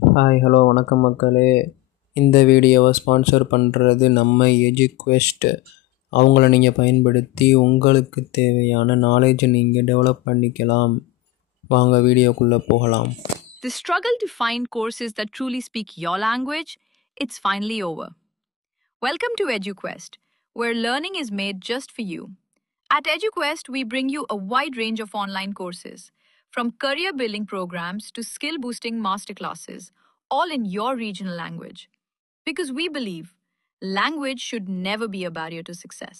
Hi hello வணக்கம் மக்களே. இந்த வீடியோவை ஸ்பான்சர் பண்ணுறது நம்ம எஜுக்வெஸ்ட். அவங்கள நீங்கள் பயன்படுத்தி உங்களுக்கு தேவையான நாலேஜை நீங்கள் டெவலப் பண்ணிக்கலாம். வாங்க வீடியோக்குள்ளே போகலாம். The struggle to find courses that truly speak your language, it's finally over. Welcome to EduQuest, where learning is made just for you. At EduQuest, we bring you a wide range of online courses, from career building programs to skill boosting masterclasses, all in your regional language. Because we believe language should never be a barrier to success.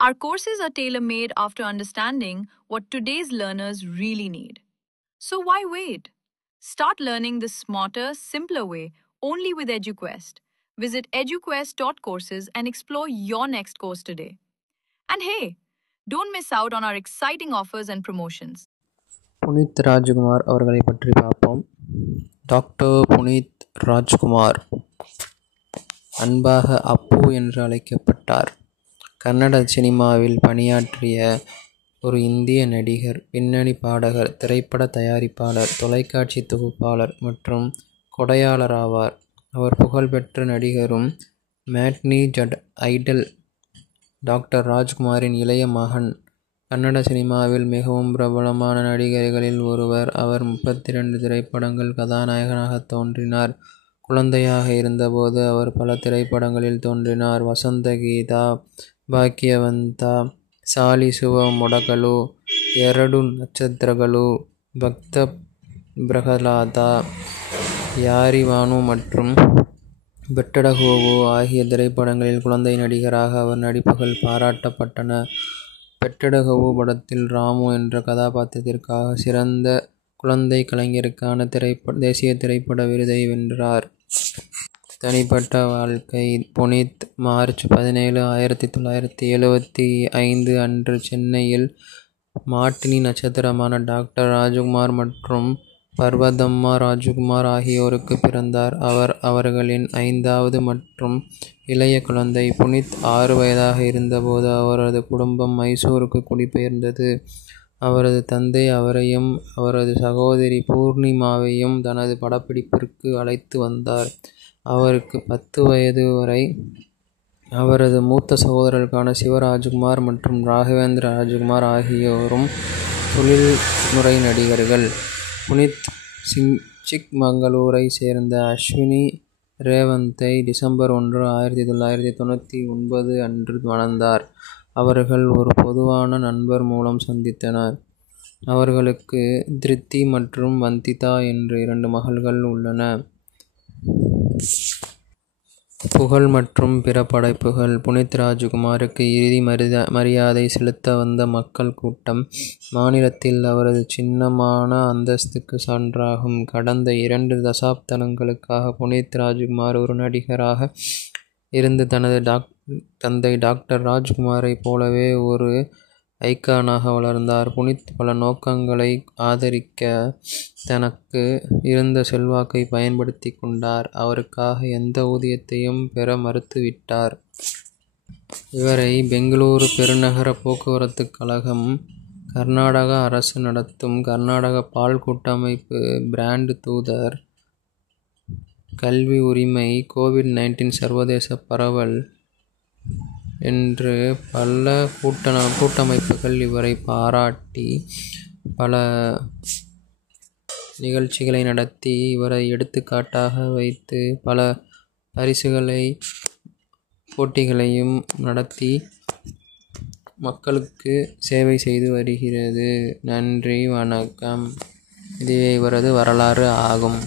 Our courses are tailor made after understanding what today's learners really need. So why wait? Start learning the smarter, simpler way only with EduQuest. Visit eduquest.courses and explore your next course today. And hey, don't miss out on our exciting offers and promotions. Puneeth Rajkumar அவர்களை பற்றி பார்ப்போம். Doctor Puneeth Rajkumar அன்பாக அப்பு என்று அழைக்கப்பட்டார். கன்னட சினிமாவில் பணியாற்றிய ஒரு இந்திய நடிகர், பின்னணி பாடகர், திரைப்பட தயாரிப்பாளர், தொலைக்காட்சி தொகுப்பாளர் மற்றும் கொடையாளர் ஆவார். அவர் புகழ்பெற்ற நடிகரும் மேட்னி ஐடல் டாக்டர் ராஜ்குமாரின் இளைய மகன். கன்னட சினிமாவில் மிகவும் பிரபலமான நடிகர்களில் ஒருவர். அவர் 32 திரைப்படங்கள் கதாநாயகனாக தோன்றினார். குழந்தையாக இருந்தபோது அவர் பல திரைப்படங்களில் தோன்றினார். வசந்த கீதா, பாக்கியவந்தா, சாலிசுவ ಮೊಡಗಳು, 2 ನಕ್ಷತ್ರಗಳು, பக்த பிரகலாதா, யாரிவானு மற்றும் பெட்டடகோவு ஆகிய திரைப்படங்களில் குழந்தை நடிகராக அவர் நடிப்புகள் பாராட்டப்பட்டன. பெட்டடகோவு படத்தில் ராமு என்ற கதாபாத்திரத்திற்காக சிறந்த குழந்தை கலைஞருக்கான தேசிய திரைப்பட விருதை வென்றார். தனிப்பட்ட வாழ்க்கை. புனித் மார்ச் 17, 1975 அன்று சென்னையில் மாட்டினி நட்சத்திரமான டாக்டர் ராஜ்குமார் மற்றும் பர்வதம்மா ராஜ்குமார் ஆகியோருக்கு பிறந்தார். அவர் அவர்களின் 5வது மற்றும் இளைய குழந்தை. புனித் 6 வயதாக இருந்தபோது அவரது குடும்பம் மைசூருக்கு குடிபெயர்ந்தது. அவரது தந்தை அவரையும் அவரது சகோதரி பூர்ணிமாவையும் தனது படப்பிடிப்பிற்கு அழைத்து வந்தார். அவருக்கு 10 வயது வரை அவரது மூத்த சகோதரர்களான சிவராஜ்குமார் மற்றும் ராகவேந்திர ராஜ்குமார் ஆகியோரும் தொழில்முறை நடிகர்கள். புனித் சிக்மங்களூரை சேர்ந்த அஸ்வினி ரேவந்தை டிசம்பர் 1, 1999 அன்று மணந்தார். அவர்கள் ஒரு பொதுவான நண்பர் மூலம் சந்தித்தனர். அவர்களுக்கு திருத்தி மற்றும் வந்திதா என்ற 2 மகள்கள் உள்ளனர். புகழ் மற்றும் பிற படைப்புகள். புனித் ராஜ்குமாருக்கு இறுதி மரியாதை செலுத்த வந்த மக்கள் கூட்டம் மாநிலத்தில் அவரது சின்னமான அந்தஸ்துக்கு சான்றாகும். கடந்த 2 தசாப்தங்களுக்காக புனித் ராஜ்குமார் ஒரு நடிகராக இருந்து தனது தந்தை டாக்டர் ராஜ்குமாரை போலவே ஒரு ஐகானாக வளர்ந்தார். புனித் பல நோக்கங்களை ஆதரிக்க தனக்கு இருந்த செல்வாக்கை பயன்படுத்தி கொண்டார். அவருக்காக எந்த ஊதியத்தையும் பெற மறுத்துவிட்டார். இவரை பெங்களூரு பெருநகர போக்குவரத்து கழகம், கர்நாடக அரசு நடத்தும் கர்நாடக பால் கூட்டமைப்பு, பிராண்ட் தூதர், கல்வி உரிமை, கோவிட்-19 சர்வதேச பரவல் என்று பல கூட்டமைப்புகள் இவரை பாராட்டி பல நிகழ்ச்சிகளை நடத்தி இவரை எடுத்துக்காட்டாக வைத்து பல போட்டிகளையும் நடத்தி மக்களுக்கு சேவை செய்து வருகிறது. நன்றி, வணக்கம். இதுவே இவரது வரலாறு ஆகும்.